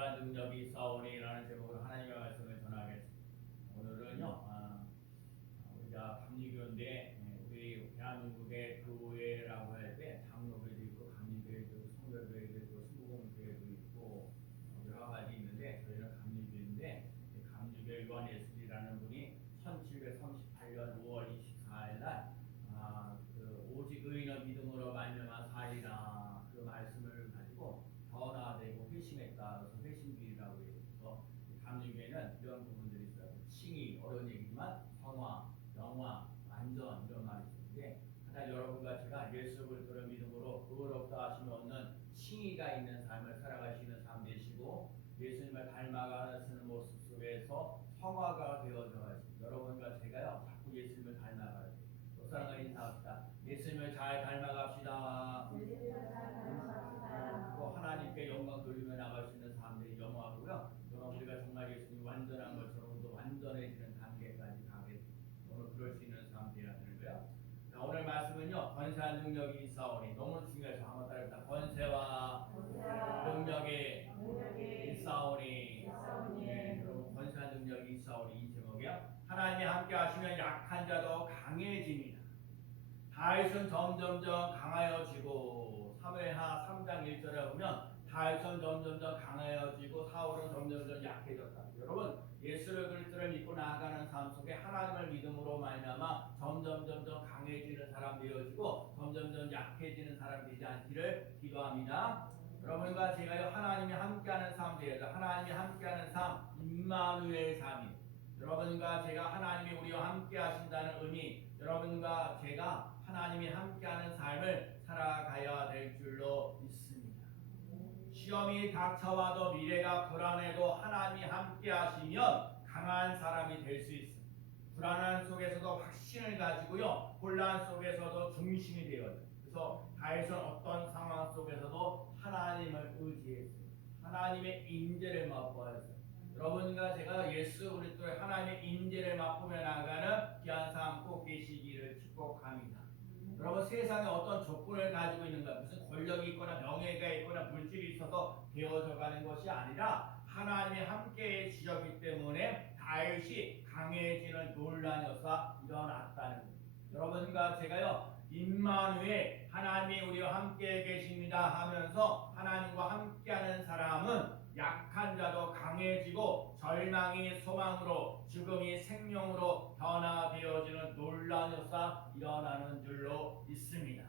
권세와 능력이 있사오니라는 제목으로 하나님의 말씀을 전하겠습니다. 오늘은요, 우리가 감리교인데 우리 대한민국의 교회라고 할 때 장로교회도 있고 감리교회도 있고 성결교회도 있고 순복음교회도 있고 여러 가지 있는데 저희는 감리교회인데 감리교회 요한예술이라는 분이 1738년 5월 24일 날 오직 의인은 믿음으로 말미암아 사리라 그 말씀을 가지고 변화되고 회심했다. 그래서 회심주의라고 해요. 그래서 감리교회는 이런 부분들이 있어요. 칭의 어려운 얘기지만 성화, 영화, 완전 이런 말이 있는데 하나 여러분과 제가 예수 그리스도를 믿음으로 의롭다 하심을 얻는 칭의가 있는 삶을 살아가시는 삶 되시고 예수님을 닮아가는 모습 속에서 성화가 되어져 가지고 여러분과 제가요 자꾸 예수님을 닮아가야 돼요. 사랑과 인사합시다. 예수님을 잘 닮아갑시다. 또 하나님께 영광 돌리며 나갈 수 있는 사람들이 영화하고요. 그럼 우리가 정말 예수님이 완전한 것처럼 또 완전해지는 단계까지 가게 됩니다. 오늘 그럴 수 있는 사람 되어야 되는 거예요. 자, 오늘 말씀은요. 권세와 능력이 있사오니 너무 중요해서 한번 따라합니다. 권세와 능력이 있사오니 네, 여러분 권세와 능력이 있사오니 이 제목이요. 하나님이 함께 하시면 약한 자도 강해집니다. 다윗은 점점점 강하여지고 사무엘하 3장 1절에 보면 다윗은 점점점 강하여지고 사울은 점점점 약해졌다. 여러분 예수를 그리스도를 믿고 나아가는 삶 속에 하나님을 믿음으로 말미암아 점점점 강해지는 사람 되어지고 점점점 약해지는 사람 되지 않기를 기도합니다. 여러분과 제가 하나님이 함께하는 삶 되어서 하나님이 함께하는 삶 임마누엘 삶입니다. 여러분과 제가 하나님이 우리와 함께 하신다는 의미, 여러분과 제가 하나님이 함께하는 삶을 살아가야 될 줄로 믿습니다. 시험이 닥쳐와도 미래가 불안해도 하나님이 함께 하시면 강한 사람이 될 수 있습니다. 불안한 속에서도 확신을 가지고요, 혼란 속에서도 중심이 되어요. 그래서 다윗은 어떤 상황 속에서도 하나님을 의지했어요. 하나님의 인재를 맛보았어요. 여러분과 제가 예수 그리스도의 하나님의 인재를 맛보며 나가는 귀한 삶 꼭 계시기를 축복합니다. 여러분 세상에 어떤 조건을 가지고 있는가 무슨 권력이 있거나 명예가 있거나 물질이 있어서 되어져 가는 것이 아니라 하나님이 함께 해주셨기 때문에 다윗이 강해지는 놀라운 역사가 일어났다는 겁니다. 여러분과 제가요 임마누엘 하나님이 우리와 함께 계십니다 하면서 하나님과 함께하는 사람은 약한 자도 강해지고 절망이 소망으로 죽음이 생명으로 변화되어지는 놀라운 역사 일어나는 줄로 믿습니다.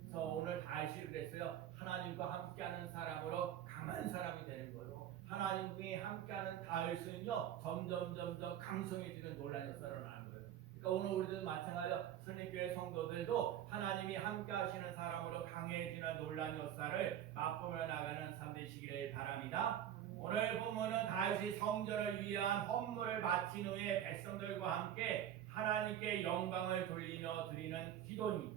그래서 오늘 다윗이 그랬어요. 하나님과 함께하는 사람으로 강한 사람이 되는 거예요. 하나님과 함께하는 다윗은요 점점 강성해지는 놀라운 역사를 일어나는 거예요. 그러니까 오늘 우리도 마찬가지로 선림교회 성도들도 하나님이 함께 하시는 사람으로 강해지는 놀라운 역사를 맛보며 나가는 삶 되시기를 바랍니다. 오늘 본문은 다윗이 성전을 위한 헌물을 바친 후에 백성들과 함께 하나님께 영광을 돌리며 드리는 기도입니다.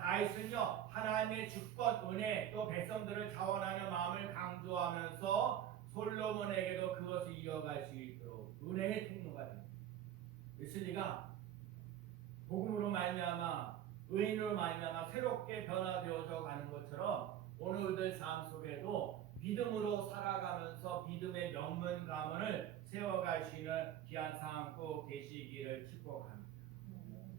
다윗은요 하나님의 주권 은혜 또 백성들을 자원하는 마음을 강조하면서 솔로몬에게도 그것을 이어갈 수 있도록 은혜의 통로가 됩니다. 웨슬리가 복음으로 말미암아 의인으로 말미암아 새롭게 변화되어져 가는 것처럼 오늘들 삶 속에도 믿음으로 살아가면서 믿음의 명문 가문을 세워갈 수 있는 귀한 삶 꼭 되시기를 축복합니다.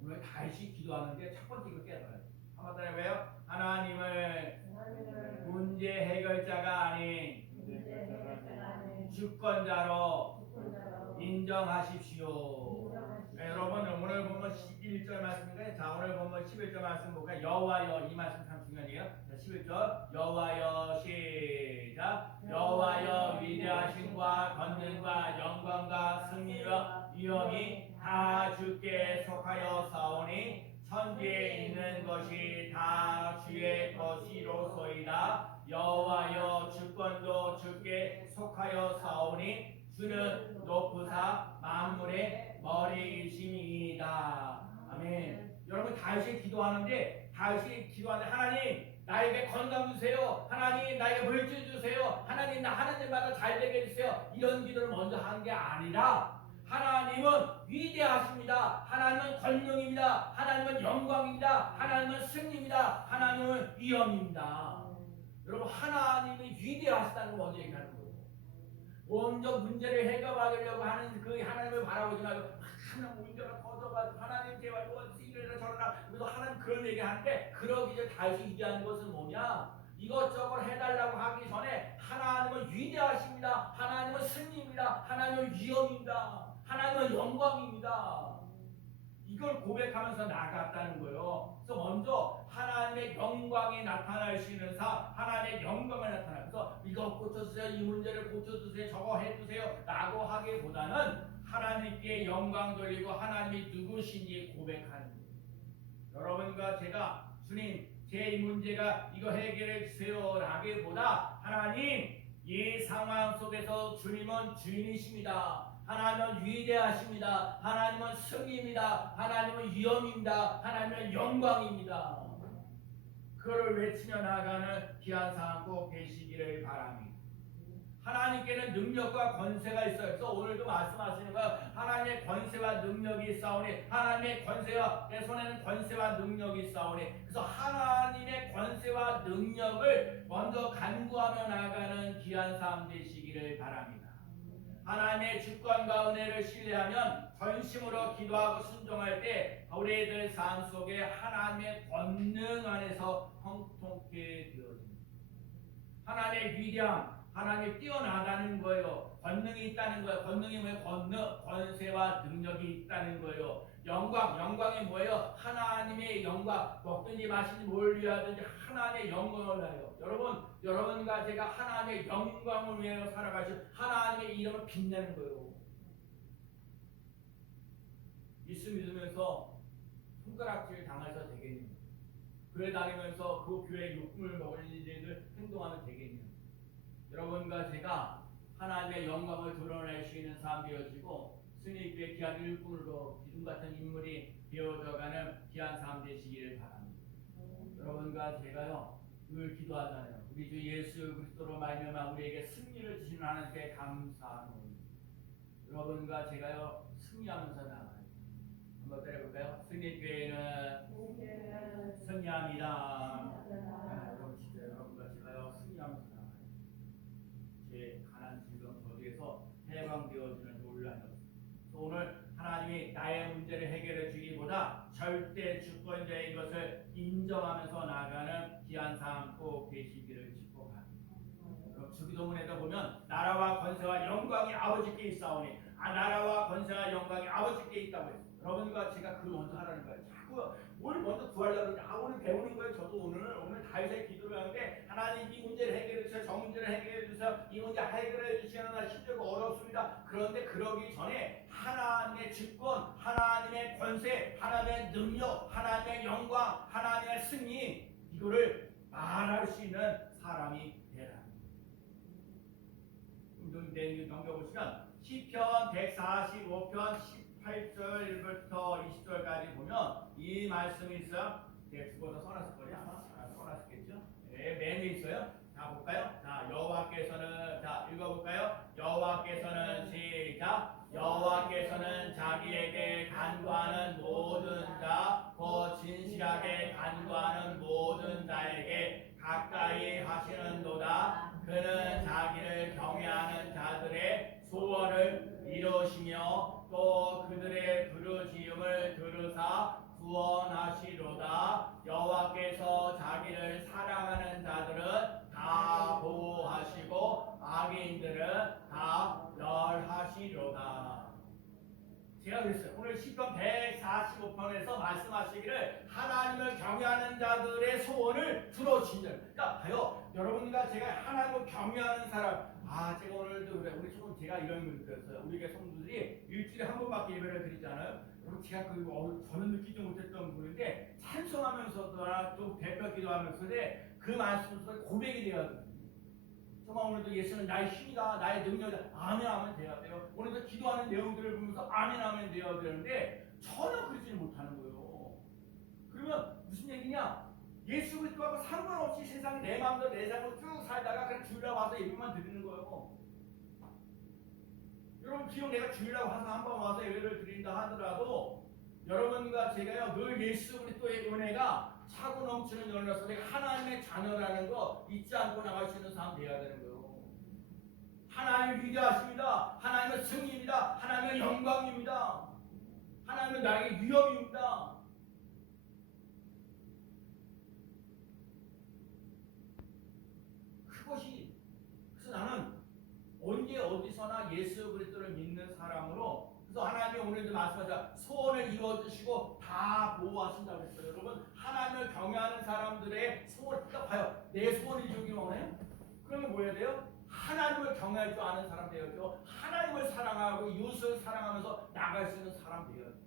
오늘 다시 기도하는데 첫 번째 이거 깨달아야 돼요. 한번 따라 왜요? 하나님을 문제 해결자가 아닌 주권자로 인정하십시오. 네, 여러분 오늘 보면 11절 말씀인가요? 자 오늘 보면 11절 말씀 볼까요? 여호와여 이 말씀 참 중요해요. 자 11절 여호와여 시작 여호와여 위대하심과 권능과 영광과 승리와 위엄이 다 주께 속하여 사오니 천지에 있는 것이 다 주의 것이로소이다. 여호와여 주권도 주께 속하여 사오니 주는 높으사 만물의 머리이시니이다. 아멘. 여러분 다윗이 기도하는데 하나님 나에게 건강 주세요. 하나님 나에게 물질 주세요. 하나님 나 하는 일마다 잘 되게 해주세요. 이런 기도를 먼저 한 게 아니라 하나님은 위대하십니다. 하나님은 권능입니다. 하나님은 영광입니다. 하나님은 승리입니다. 하나님은 위엄입니다. 여러분 하나님이 위대하시다는 걸 먼저 얘기하는 거예요. 먼저 문제를 해결하려고 하는 그 하나님을 바라보지 말고 하나님 문제가 터져가지고 하나님 제발 도와주세요 이래라 저래라 그래서 하나님 그런 얘기하는데 그러기 전에 다시 얘기하는 것은 뭐냐? 이것저것 해달라고 하기 전에 하나님은 위대하십니다. 하나님은 승리입니다. 하나님은 위엄입니다. 하나님은 영광입니다. 이걸 고백하면서 나갔다는 거예요. 그래서 먼저 하나님의 영광이 나타날 수 있는 하나님의 영광을 나타나면서 이거 고쳐주세요, 이 문제를 고쳐주세요, 저거 해주세요 라고 하기보다는 하나님께 영광 돌리고 하나님이 누구신지 고백하는 거예요. 여러분과 제가 주님 제 문제가 이거 해결해 주세요 라기보다 하나님 이 상황 속에서 주님은 주인이십니다. 하나님은 위대하십니다. 하나님은 승리입니다. 하나님은 위엄입니다. 하나님은 영광입니다. 그걸 외치며 나아가는 귀한 사람 꼭 계시기를 바랍니다. 하나님께는 능력과 권세가 있어요. 그래서 오늘도 말씀하시는 거 하나님의 권세와 능력이 있사오니 하나님의 권세와 내 손에는 권세와 능력이 있사오니 그래서 하나님의 권세와 능력을 먼저 간구하며 나아가는 귀한 삶 되시기를 바랍니다. 하나님의 주권과 은혜를 신뢰하면 전심으로 기도하고 순종할 때 우리들 삶 속에 하나님의 권능 안에서 형통케 되어집니다. 하나님의 위대함, 하나님이 뛰어나다는 거예요. 권능이 있다는 거예요. 권능이 뭐예요? 권세와 능력이 있다는 거예요. 영광이 뭐예요? 하나님의 영광. 먹든지 마시든지 뭘 위하든지 하나님의 영광을 위하여. 여러분과 제가 하나님의 영광을 위하여 살아가시고 하나님의 이름을 빛내는 거예요. 예수 믿으면서 손가락질 당해서 되겠냐? 교회 다니면서 그 교회 욕심을 먹을 일들 행동하면 되겠냐? 여러분과 제가 하나님의 영광을 드러낼 수 있는 삶 되어지고 스님께 귀한 일꾼으로 기둥 같은 인물이 되어져가는 귀한 삶 되시기를 바랍니다. 여러분과 제가요 늘 기도하잖아요. 우리 주 예수 그리스도로 말미암아 우리에게 승리를 주시는 하나님께 감사하노니 여러분과 제가요 승리하면서 나가요. 한번 때려볼까요? 승리교회는 승리합니다. 여러분 진짜 여러분과 제가요 승리하면서 나가요. 제 가난 질병 저주에서 해방되어지는 논란이었어요. 오늘 하나님이 나의 문제를 해결해 주기보다 절대 주권자인 것을 인정하면서 나아가는 귀한 삶 꼭 되시기를 축복합니다. 그럼 주기도문에도 보면 나라와 권세와 영광이 아버지께 있사오니 나라와 권세와 영광이 아버지께 있다고 했어요. 여러분과 제가 그 먼저 하라는 거예요. 자꾸 뭘 먼저 구하려고 그러는데 오늘 배우는 거예요. 저도 오늘 다윗의 기도를 하는데 하나님 이 문제를 해결해 주세요. 저 문제를 해결해 주세요. 이 문제 해결해 주시는 날 힘들고 어렵습니다. 그런데 그러기 전에 하나님의 주권, 하나님의 권세, 하나님의 능력, 하나님의 영광, 하나님의 승리 이거를 말할 수 있는 사람이 되라. 넘겨보시면 시편 145편 18절부터 20절까지 보면 이 말씀이 있어요. 죽어서 써놨을 거예요. 아마 써놨겠죠. 네, 맨 위에 있어요. 자 볼까요? 자 여호와께서는 자 읽어볼까요? 여호와께서는 시작. 여호와께서는 자기에게 간구하는 모든 자, 곧 진실하게 간구하는 모든 자에게 가까이 하시는도다. 그는 자기를 경외하는 자들의 소원을 이루시며 또 그들의 부르짖음을 들으사 구원하시로다. 여호와께서 자기를 사랑하는 자들은 다 보호하시고 악인들은 다 멸하시로다. 제가 그랬어요. 오늘 시편 145편에서 말씀하시기를 하나님을 경외하는 자들의 소원을 들어주신다. 그러니까 봐요. 여러분과 제가 하나님을 경외하는 사람 제가 오늘도 그래. 우리 조금 제가 이런 걸 느꼈어요. 우리 교회 성도들이 일주일에 한 번밖에 예배를 드리잖아요. 여러분 제가 저는 느끼지 못했던 부분인데 찬송하면서도 또 대표 기도하면서 그 말씀 속에 고백이 되어요. 정말 오늘도 예수는 나의 힘이다, 나의 능력이다. 아멘 하면 돼야 돼요. 오늘도 기도하는 내용들을 보면서 아멘 하면 돼야 되는데 전혀 그러지 못하는 거예요. 그러면 무슨 얘기냐? 예수 그리스도하고 상관없이 세상 내 마음대로 내 삶으로 쭉 살다가 그냥 주일날 와서 예배만 드리는 거예요. 여러분 비록 내가 주일날 와서 한 번 와서 예배를 드린다 하더라도 여러분과 제가요 늘 예수 그리스도의 은혜가 차고 넘치는 연락 속에 하나님의 자녀라는 거 잊지 않고 나갈 수 있는 사람 되어야 되는 거예요. 하나님 하나님은 위대하십니다. 하나님은 승리입니다. 하나님은 영광입니다. 하나님은 나에게 위엄입니다. 그것이 그래서 나는 언제 어디서나 예수 그리스도를 믿는 사람으로 그래서 하나님이 오늘도 말씀하자 소원을 이루어주시고 다 보호하신다고 했어요. 여러분 하나님을 경외하는 사람들의 소원 그러니까 봐요. 내 소원을 이루기 원해요? 그러면 뭐 해야 돼요? 하나님을 경외할 줄 아는 사람 되어야죠. 하나님을 사랑하고 이웃을 사랑하면서 나갈 수 있는 사람 되어야죠.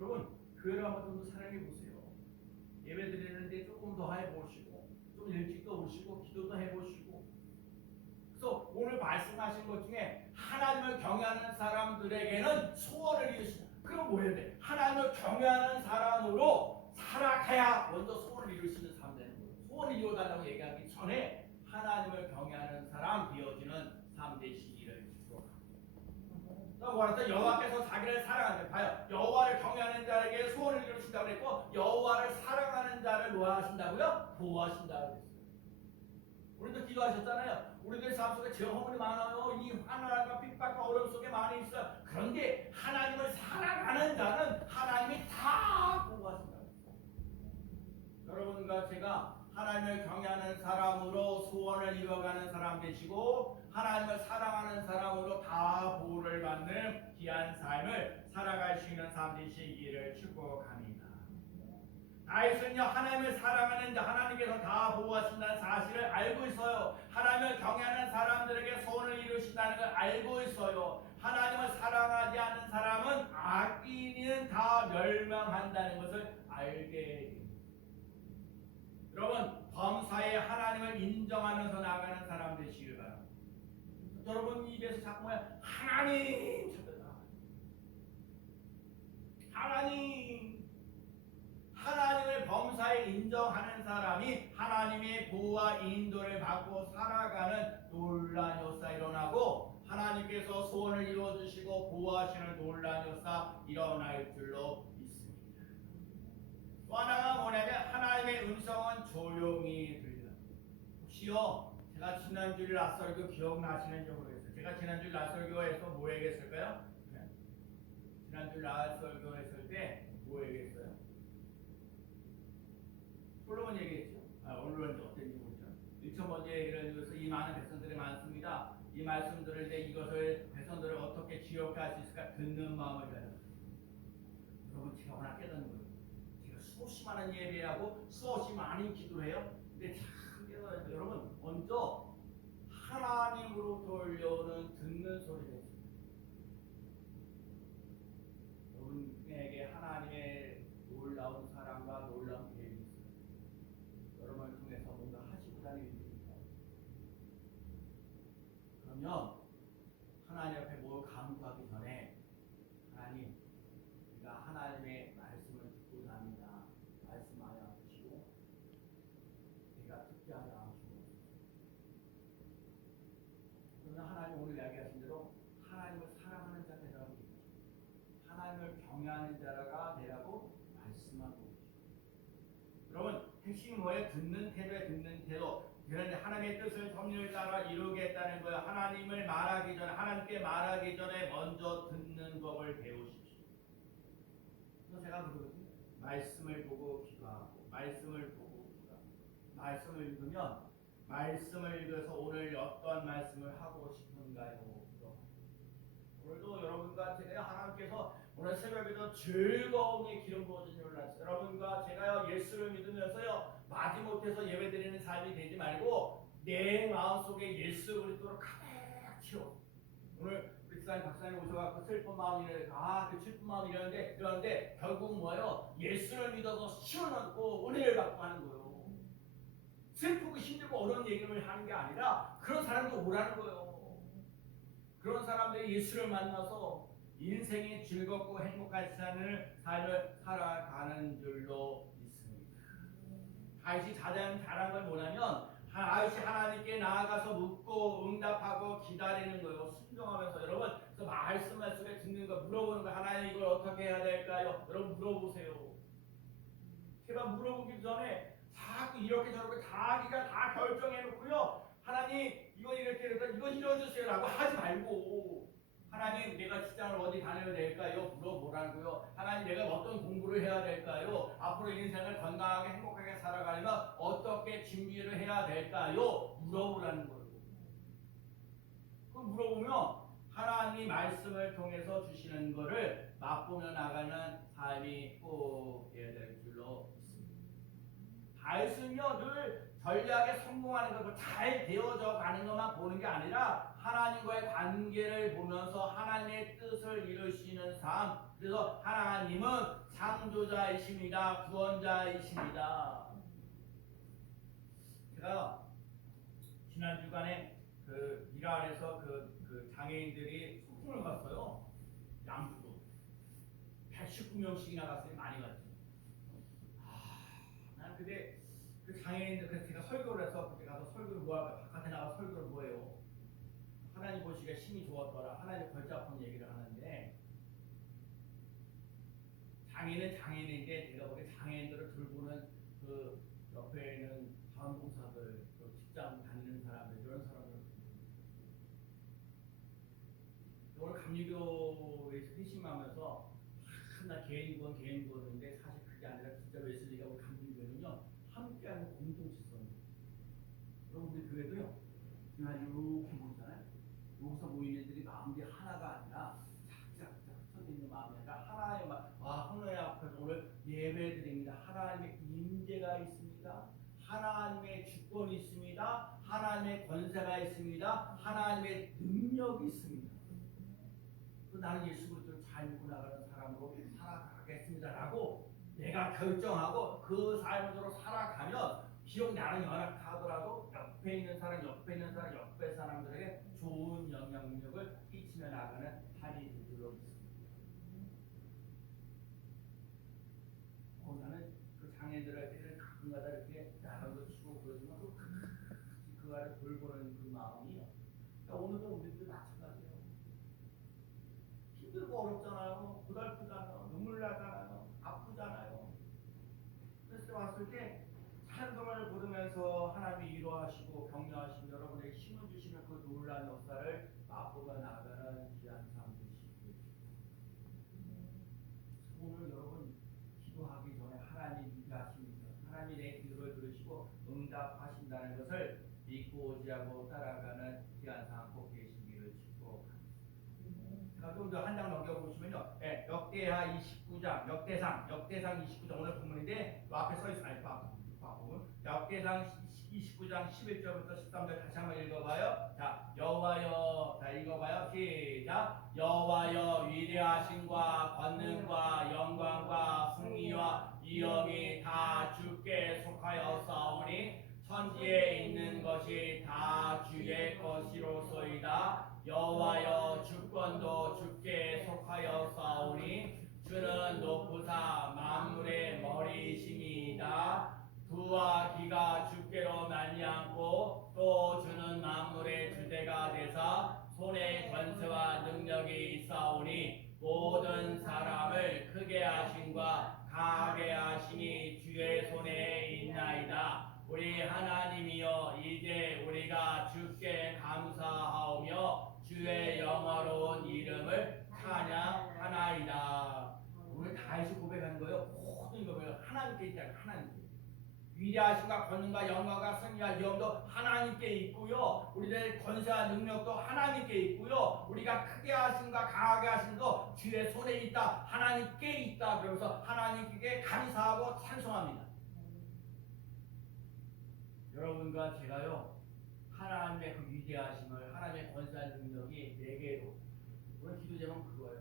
여러분 교회를 한번 좀 더 사랑해 보세요. 예배 드리는데 조금 더 해보시고 좀 일찍 더 오시고 기도도 해보시고 그래서 오늘 말씀하신 것 중에 하나님을 경외하는 사람들에게는 소원을 이루신다. 그럼 뭐 해야 돼? 하나님을 경외하는 사람으로 살아가야 먼저 소원을 이룰 수 있는 사람 되는 거예요. 소원을 이루어달라고 얘기하기 전에 하나님을 경외하는 사람 되어지는 삶 되시기를 축복합니다. 뭐랄까 여호와께서 자기를 사랑하는 봐요. 여호와를 경외하는 자에게 소원을 이루신다고 그랬고 여호와를 사랑하는 자를 뭐하신다고요? 보호하신다고 그랬어요. 우리도 기도하셨잖아요. 우리들 삶 속에 저험이 많아요. 이 환난과 핍박과 어려움 속에 많이 있어요. 그런데 하나님을 사랑하는 자는 하나님이 다 보호하신다고 했어요. 여러분과 제가 하나님을 경외하는 사람으로 소원을 이루어가는 사람 되시고 하나님을 사랑하는 사람으로 다 보호를 받는 귀한 삶을 살아갈 수 있는 삶 되시기를 축복합니다. 다윗은요 하나님을 사랑하는 자 하나님께서 다 보호하신다는 사실을 알고 있어요. 하나님을 경외하는 사람들에게 소원을 이루신다는 걸 알고 있어요. 하나님을 사랑하지 않는 사람은 악인은 다 멸망한다는 것을 알게 됩니다. 여러분 범사에 하나님을 인정하면서 나가는 사람 되시길 바랍니다. 여러분 입에서 자꾸 하나님 찾아라. 하나님을 범사에 인정하는 사람이 하나님의 보호와 인도를 받고 살아가는 놀라운 역사 일어나고 하나님께서 소원을 이루어주시고 보호하시는 놀라운 역사 일어날 줄로 믿습니다. 또 하나가 뭐냐면 하나님의 음성은 조용히 들린다. 혹시요 제가 지난주 낯설교 기억나시는지 모르겠어요. 제가 지난주 낯설교에서 뭐 얘기했을까요? 지난주 낯설교 했을 때 뭐 얘기했어요? 솔로몬 얘기했죠. 오늘은 어떤지 모르죠. 1천 번째 얘기를 해서 이 많은 백성들이 많습니다. 이 말씀 들을 때 이것을 백성들을 어떻게 기억할 수 있을까 듣는 마음을 가져. 여러분 제가 워낙 깨닫는 거예요. 제가 수없이 많은 예배하고 수없이 많은 기도해요. 근데 참 깨달아요. 여러분 먼저 하나님으로부터 올려오는 듣는 소리가 있습니다. 여러분에게 하나님의 놀라운 사랑과 놀라운 계획이 있어요. 여러분을 통해서 뭔가 하시고자 하는 일입니다. 그러면 하나님 앞에 뭘 강구하기 전에 하나님 우리가 하나님의 말씀을 듣고자 합니다. 말씀하여 주시고 내가 듣게 하여 주옵소서. 그러면 하나님 오늘 이야기하신 대로 하나님을 사랑하는 자 되라고 얘기하십니다. 하나님을 경외하는 자가 되라고 말씀하고 계십니다. 여러분 핵심이 뭐예요? 듣는 태도에 듣는 태도. 그런데 하나님의 뜻을 섭리를 따라 이루겠다는 거예요. 하나님을 말하기 전에 하나님께 말하기 전에 먼저 듣는 법을 배우십시오. 그래서 제가 그러거든요. 말씀을 보고 기도하고 말씀을 보고 기도하고 말씀을 읽으면 말씀을 읽어서 오늘 어떤 말씀을 하고 싶은가요? 오늘도 여러분과 제가 하나님께서 오늘 새벽에도 즐거움의 기름 부어주신 줄 알았어요. 여러분과 제가요 예수를 믿으면서요 마지못해서 예배드리는 삶이 되지 말고 내 마음속에 예수 그리스도를 가득 채워. 오늘 목사님 박사님 오셔갖고 슬픈 마음이래. 그 슬픈 마음이라는데 그런데 결국 뭐예요? 예수를 믿어서 시원하고 은혜를 받고 하는 거예요. 슬프고 힘들고 어려운 얘기를 하는 게 아니라 그런 사람도 오라는 거예요. 그런 사람들이 예수를 만나서 인생이 즐겁고 행복한 삶을 살아가는 줄로 믿습니다. 다윗이 잘한 걸 뭐냐면 다윗이 하나님께 나아가서 묻고 응답하고 기다리는 거예요. 순종하면서 여러분 그래서 말씀 속에 듣는 거 물어보는 거 하나님 이걸 어떻게 해야 될까요? 여러분 물어보세요. 제가 물어보기 전에 자꾸 이렇게 저렇게 자기가 다 결정해놓고요. 하나님 이건 이렇게 해서 이건 있으라고 하지 말고 하나님 내가 직장을 어디 다녀야 될까요? 물어보라고요. 하나님 내가 어떤 공부를 해야 될까요? 앞으로 인생을 건강하게 행복하게 살아가려면 어떻게 준비를 해야 될까요? 물어보라는 거예요. 그 물어보면 하나님 말씀을 통해서 주시는 거를 맛보며 나가는 삶이 꼭 돼야 될 줄로 믿습니다. 단순히요 늘 전략에 성공하는 것, 잘 되어져 가는 것만 보는 게 아니라 하나님과의 관계를 보면서 하나님의 뜻을 이루시는 삶. 그래서 하나님은 창조자이십니다. 구원자이십니다. 제가 지난 주간에 그 미랄에서 그 장애인들이 소풍을 갔어요. 양주도 119명씩이나 갔어요. 많이 갔죠. 난 근데 그 장애인들 그래서 제가 설교를 해서 그때 가서 설교를 뭐할까 바깥에 나가 설교를 뭐해요. 하나님 보시기에 심히 좋았더라. 하나님 골치 아픈 얘기를 하는데 장애인은 장애인인데 제가 보기에 장애인들을 돌보는 그 옆에 있는 자원봉사들, 또 직장 다니는 사람들 이런 사람들 오늘 감리교에서 회심하면서 나 개인구원인데 사실 그게 아니라 진짜 웨슬리가 우리 감리교는요 함께하는 공동체성이에요. 여러분 우리 교회도요 지금 한 이렇게 모이잖아요. 여기서 모이는 애들이 마음이 하나가 아니라 작작 흩어져 있는 마음이 아니라 하나의 마음. 하나님 앞에서 오늘 예배드립니다. 하나님의 임재가 있습니다. 하나님의 주권이 있습니다. 하나님의 권세가 있습니다. 하나님의 능력이 있습니다. 또 나는 예수 그리스도를 잘 믿고 나가는 사람으로 살아가겠습니다라고 내가 결정하고 그 삶으로 살아가면 비록 나는 연약하더라도 옆에 있는 사람들에게 좋은 영향력을 끼치며 나가는 삶이 될 줄로 믿습니다. 나는 그 장애인들한테 가끔가다 이렇게 나가서 치고 그러지만 그 아래 돌보는 그 마음이요. 그러니까 오늘도 우리도 마찬가지예요. 힘들고 어렵잖아요. 고달프잖아요. 눈물 나잖아요. 아프잖아요. 그래서 왔을 때 찬송을 부르면서 하나님이 위로하시고 격려하시고 여러분에게 힘을 주시는 그 놀라운 역사를 맛보며 나가는 귀한 삶 되시길 오늘 여러분 기도하기 전에 하나님 위대하십니다. 하나님이 내 기도를 들으시고 응답하신다는 것을 믿고 의지하고 따라가는 귀한 삶 꼭 되시기를 축복합니다. 좀 더 한 장 넘겨보시면요. 네, 역대하 29장, 역대상 29장 오늘 본문인데 앞에 서 있어요. 역대상 29장 11절부터 13절 다시 한번 읽어봐요. 자, 여호와여, 자 읽어봐요. 시작. 여호와여 위대하심과 권능과 영광과 승리와 위엄이 다 주께 속하였사오니 천지에 있는 것이 다 주의 것이로소이다. 여호와여 주권도 주께 속하였사오니 주는 높으사 만물의 머리이시니이다. 두와 귀가 주께로 말미암고 또 주는 만물의 주대가 되사 손에 권세와 능력이 있사오니 모든 사람을 크게 하심과 강하게 하심이 주의 손에 있나이다. 우리 하나님이여 이제 우리가 주께 감사하오며 주의 영화로운 이름을 찬양하나이다. 오늘 다시 고백하는 거예요. 모든 고백을 하나님께 있다. 하나님께. 위대하심과 권능과 영광과 승리와 위엄도 하나님께 있고요. 우리들의 권세와 능력도 하나님께 있고요. 우리가 크게 하심과 강하게 하심도 주의 손에 있다. 하나님께 있다. 그러면서 하나님께 감사하고 찬송합니다. 여러분과 제가요. 하나님의 그 위대하심을 하나님의 권세와 능력이 내게도 오늘 기도 제목은 그거예요.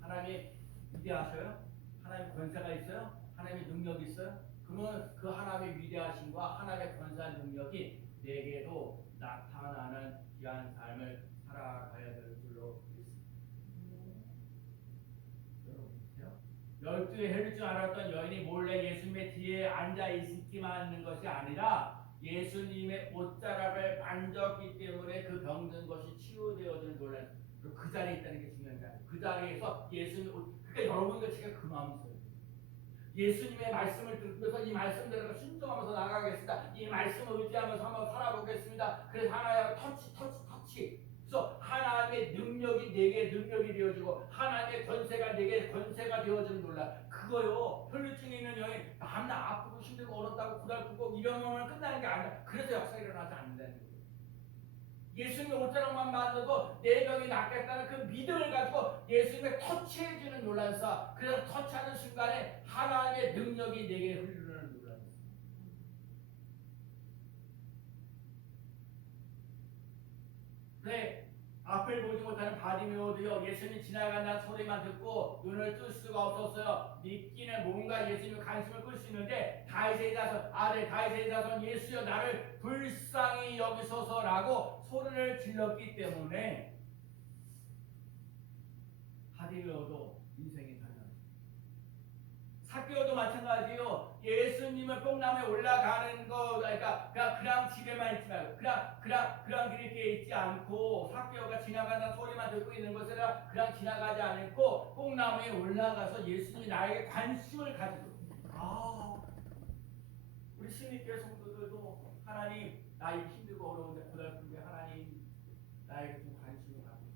하나님이 위대하셔요? 하나님의 권세가 있어요? 하나님의 능력이 있어요? 그러면 그 하나님의 위대하심과 하나님의 권세와 능력이 내게도 나타나는 귀한 삶을 살아가야 될 줄로 믿습니다. 여러분 보세요. 12에 해를 줄 알았던 여인이 몰래 예수님의 뒤에 앉아 있기만 하는 것이 아니라 예수님의 옷자락을 만졌기 때문에 그 병든 것이 치유되어지는 놀란 그 자리에 있다는 게 중요한 자리예요. 그 자리에서 예수님 옷, 그러니까 여러분과 제가 그 마음이 있어요. 예수님의 말씀을 듣고서 이 말씀대로 순종하면서 나가겠습니다. 이 말씀을 의지하면서 한번 살아보겠습니다. 그래서 하나의 터치 되어지고 하나님의 권세가 내게 권세가 되어지는 놀라. 그거요. 혈류증에 있는 여인 밤낮 아프고 힘들고 어렵다고 고달프고 이러면 끝나는 게 아니라 그래서 역사가 일어나지 않는다는 거예요. 예수님이 옷자락만 만들고 내 병이 낫겠다는 그 믿음을 가지고 예수님의 터치해지는 놀란사. 그래서 터치하는 순간에 하나님의 능력이 내게 흐르는 놀란사. 네. 앞을 보지 못하는 바디메오도요 예수님이 지나간다는 소리만 듣고 눈을 뜰 수가 없었어요. 믿기는 뭔가 예수님의 관심을 끌 수 있는데 다윗의 자손 아들 다윗의 자손 예수여 나를 불쌍히 여기소서라고 소리를 질렀기 때문에 바디메오도 인생이 달라졌어요. 삭개오도 마찬가지요. 예수님을 뽕나무에 올라가는 거, 그러니까 그냥 집에만 있지 말고, 그냥 길에 있지 않고, 삭개오가 지나가는 소리만 듣고 있는 것을 그냥 지나가지 않고, 뽕나무에 올라가서 예수님이 나에게 관심을 가지고, 우리 신입교회 성도들도 하나님, 나 이 힘들고 어려운데 고달픈데 하나님, 나에게 좀 관심을 가지고,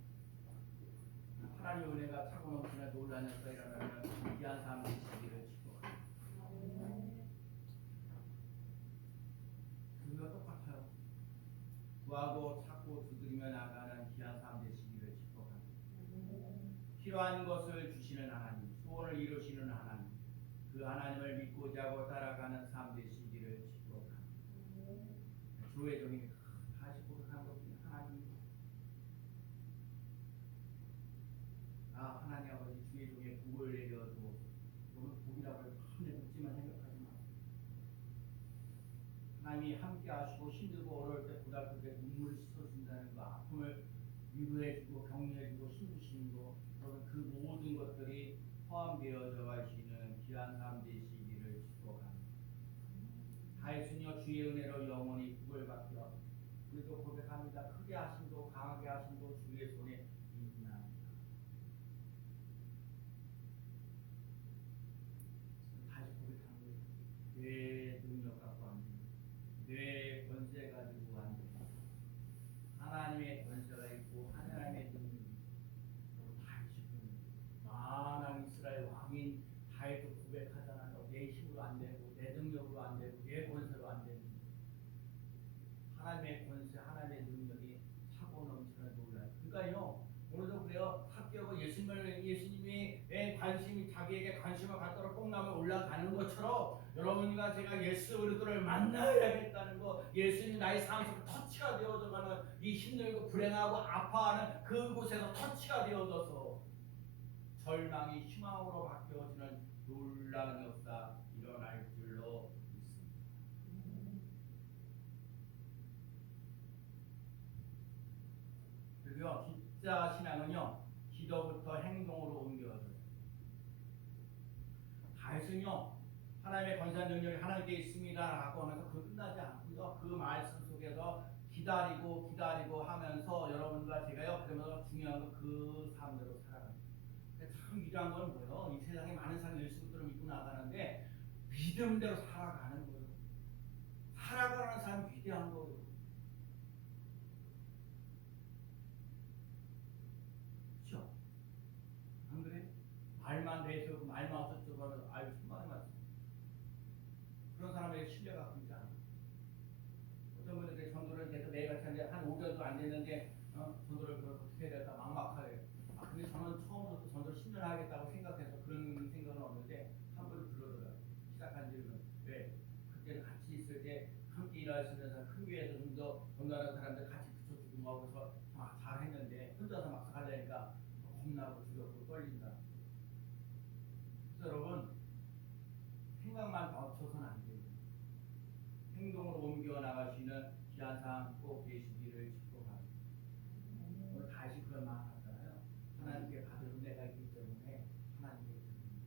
하나님의 은혜가 차고 넘치는 놀라는 일어나는 귀한 삶이 있기를 축복합니다. 그거 똑같아요. 구하고 찾고 두드리며 나가는 귀한 삶 되시기를 축복합니다. 필요한 것을 주시는 하나님, 소원을 이루시는 하나님, 그 하나님을 믿고자 하고 따라가는 삶 되시기를 축복합니다. 주의 종이 다시 고백하는 것이 하나님, 하나님 아버지 주의 종에 복을 내려주옵소서. 오늘 복이라고 해서 묻지만 생각하지 마세요. 하나님이 함께 하시고 힘들고 어려울 때 고달플 때 눈물을 씻어준다는 거, 아픔을 위로해주고 격려해주고 힘주시는 거, 여러분 그 모든 것들이 포함되어져 가시는 귀한 삶 되시기를 축복합니다. 다윗은요 주의 은혜로 영원히 복을 받게 하고 우리도 고백합니다. 크게 하심도 강하게 하심도 주의 손에 있나이다. 다시 고백하는 거예요. 내 능력 갖고 안 됩니다. 내 권세 가지고 안 됩니다. 하나님의 권세가 있고 하나님의 능력이 있고 다윗이 만왕 이스라엘 왕인 다윗도 고백하잖아요. 내 힘으로 안 되고 내 능력으로 안 되고 내 권세로 안 되는 하나님의 권세 하나님의 능력이 차고 넘치는 놀라요. 그러니까요 오늘도 그래요. 학교고 예수님이 관심이 자기에게 관심을 갖도록 뽕나무에 올라가는 것처럼 여러분과 제가 예수 그리스도를 만나야겠다는 거, 예수님이 나의 삶 속에 터치가 되어져가는 이 힘들고 불행하고 아파하는 그곳에서 터치가 되어져서 절망이 희망으로 바뀌어지는 놀라운 역사 일어날 줄로 믿습니다. 그리고요 진짜 신앙은요 기도부터 행동으로 옮겨져요. 다윗은요 하나님의 권세한 능력이 하나님께 있습니다라고 하면서 그 끝나지 않고요 그 말씀 속에서 기다리고 하면서 여러분과 제가요 그러면서 중요한 건 그 삶대로 살아갑니다. 참 위대한 건 뭐예요? 이 세상에 많은 사람이 예수를 믿고 나가는데 믿음대로 살아가는 거예요. 살아가는 사람 위대한 거예요. 그렇죠? 안 그래? 말만 내세우고 말만 어쩌고 아유 정말 맞죠. 그런 사람에게 신뢰가 끊지 않아요. 어떤 분들이 전도를 계속 매일같이 하는데 한 5개월도 안 됐는데 전도를 어떻게 해야 될까 막막하게. 근데 저는 처음부터 전도를 10년 하겠다고 생각해서 그런 생각은 없는데 한 번도 그러더라고요. 시작한 지는 왜? 그때는 같이 있을 때 함께 일하시면서 큰 교회에서 좀 더 전도하는 사람들 같이 붙여주고 막 그래서 잘했는데 혼자서 막 하려니까 겁나고 두렵고 떨린다. 그래서 여러분 생각만 멈춰서는 안 돼요. 행동으로 옮겨 나가시는 귀한 삶 꼭 되시기를 축복합니다. 오늘 다시 그런 마음 같잖아요. 하나님께 받을 은혜가 있기 때문에 하나님께 드립니다.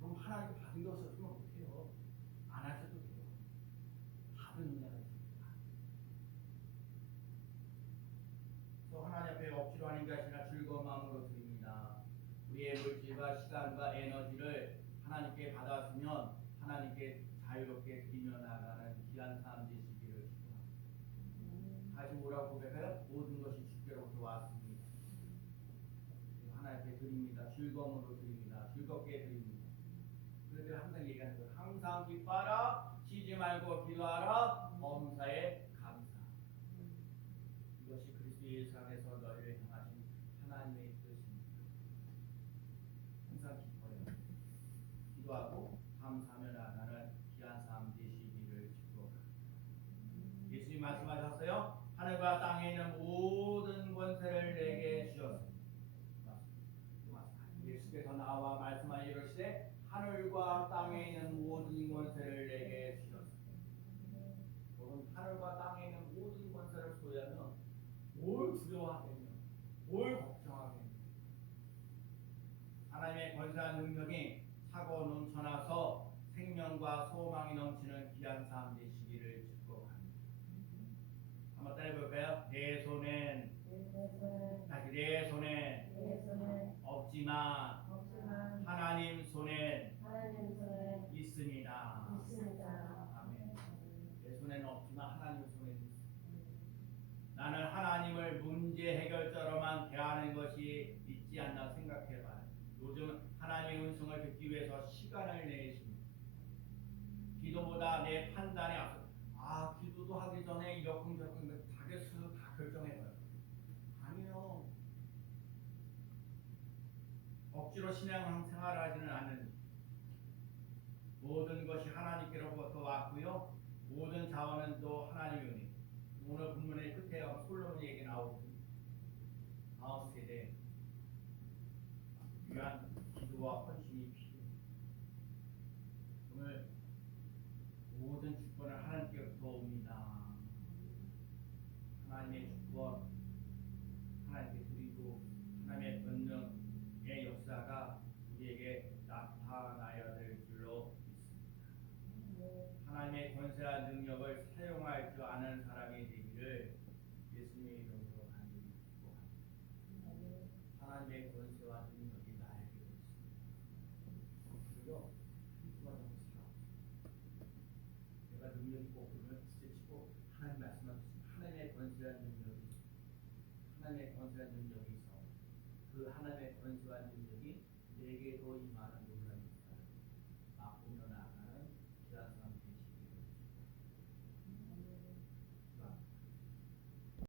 그럼 하나님께 받은 게 없었으면 못해요. 안 하셔도 돼요. 받은 은혜가 있습니다. 또 하나님 앞에 억지로 하는 게 아니라 즐거운 마음으로 드립니다. 우리의 물질과 시간과 에너지를 하나님께 받았으면 하나님께 자유롭게 드리며 나가는 귀한 삶 되시기를 축복합니다. 다시 뭐라고 고백해요? 모든 것이 주께로부터 왔습니다. 나한테 드립니다. 즐거움으로 드립니다. 즐겁게 드립니다. 그래서 항상 얘기하는 거예요. 항상 기뻐하라. 쉬지 말고 기도하라. 범사에 감사. 이것이 그리스도 예수 안에서 너희를 향하신 하나님의 뜻입니다. 항상 기뻐해요. 기도하고 감사하며 나아가는 귀한 삶 되시기를 축복합니다. 예수님 말씀하셨어요. 하늘과 땅에 있는 모든 권세를 내게 주셨습니다. 예수께서 나와 말씀하여 이르시되 하늘과 땅에 있는 모든 권세를 내게 주셨습니다. 여러분 하늘과 땅에 있는 모든 권세를 소유하면 뭘 두려워하겠냐? 뭘 걱정하겠냐? 하나님의 권세한 능력이 차고 넘쳐나서 생명과 소망이 넘치는 귀한 삶 되시기를 축복합니다. 한번 따라해볼까요? 내 손엔 다시 내 손엔 없지만 하나님 손엔 있습니다. 아멘. 내 손에는 없지만 하나님 손에 있습니다. 나는 하나님을 문제 해결자로만 대하는 것이 있지 않나 생각해봐요. 요즘 하나님의 음성을 듣기 위해서 시간을 내십니다. 기도보다 내 판단에 앞서 기도도 하기 전에 여쿵저쿵 자기스스로 다 결정해봐요. 아니요. 억지로 신앙 생활을 하지는 않는 모든 것이 하나님께로부터 왔고요. 모든 자원은 또 하나님의 은혜. 오늘 본문의 끝에 솔로몬 얘기 나오고 다음 세대 귀한 기도와 헌신이 필요해요. 오늘 모든 주권을 하나님께로부터 옵니다. 하나님의 주권 하나님께 드리고 하나님의 권능의 역사가 우리에게 나타나야 될 줄로 믿습니다. 하나님의 권세와 능력을 사용할 줄 아는 사람이 되기를 예수님의 이름으로 간절히 축복합니다. 하나님의 권세와 능력이 나에게 있습니다. 그리고 힘쓰고 살아옵니다. 내가 능력 있고 그러면 부딪히고 하나님 말씀하신 하나님의 권세와 능력이 하나님의 권세와 능력이 있어 그 하나님의 권세와 능력이 내게도 임하는